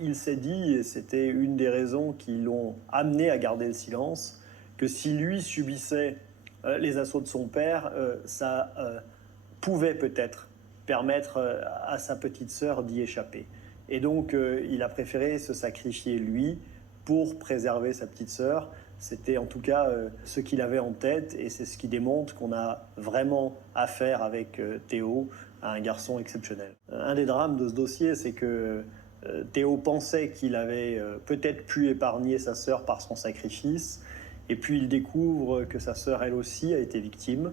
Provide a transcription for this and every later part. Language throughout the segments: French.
il s'est dit, et c'était une des raisons qui l'ont amené à garder le silence, que si lui subissait les assauts de son père, ça pouvait peut-être permettre à sa petite sœur d'y échapper. Et donc, il a préféré se sacrifier lui pour préserver sa petite sœur. C'était en tout cas ce qu'il avait en tête, et c'est ce qui démontre qu'on a vraiment affaire avec Théo, à un garçon exceptionnel. Un des drames de ce dossier, c'est que Théo pensait qu'il avait peut-être pu épargner sa sœur par son sacrifice, et puis il découvre que sa sœur, elle aussi, a été victime.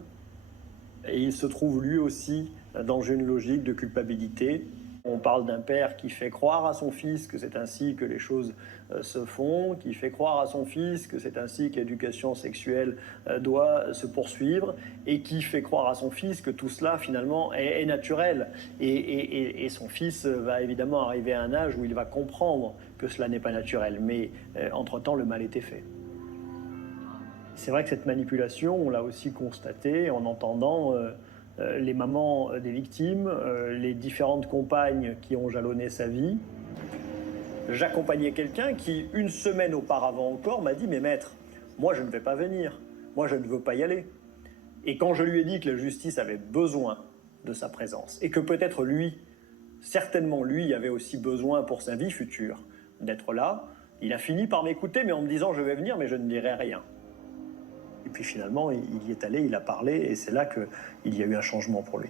Et il se trouve lui aussi dans une logique de culpabilité. On parle d'un père qui fait croire à son fils que c'est ainsi que les choses se font, qui fait croire à son fils que c'est ainsi que l'éducation sexuelle doit se poursuivre, et qui fait croire à son fils que tout cela finalement est naturel. Et son fils va évidemment arriver à un âge où il va comprendre que cela n'est pas naturel, mais entre-temps le mal était fait. C'est vrai que cette manipulation, on l'a aussi constaté en entendant les mamans des victimes, les différentes compagnes qui ont jalonné sa vie. J'accompagnais quelqu'un qui, une semaine auparavant encore, m'a dit « Mais maître, moi je ne vais pas venir, moi je ne veux pas y aller ». Et quand je lui ai dit que la justice avait besoin de sa présence, et que peut-être lui, certainement lui, avait aussi besoin pour sa vie future d'être là, il a fini par m'écouter, mais en me disant « Je vais venir, mais je ne dirai rien ». Et puis finalement, il y est allé, il a parlé, et c'est là qu'il y a eu un changement pour lui.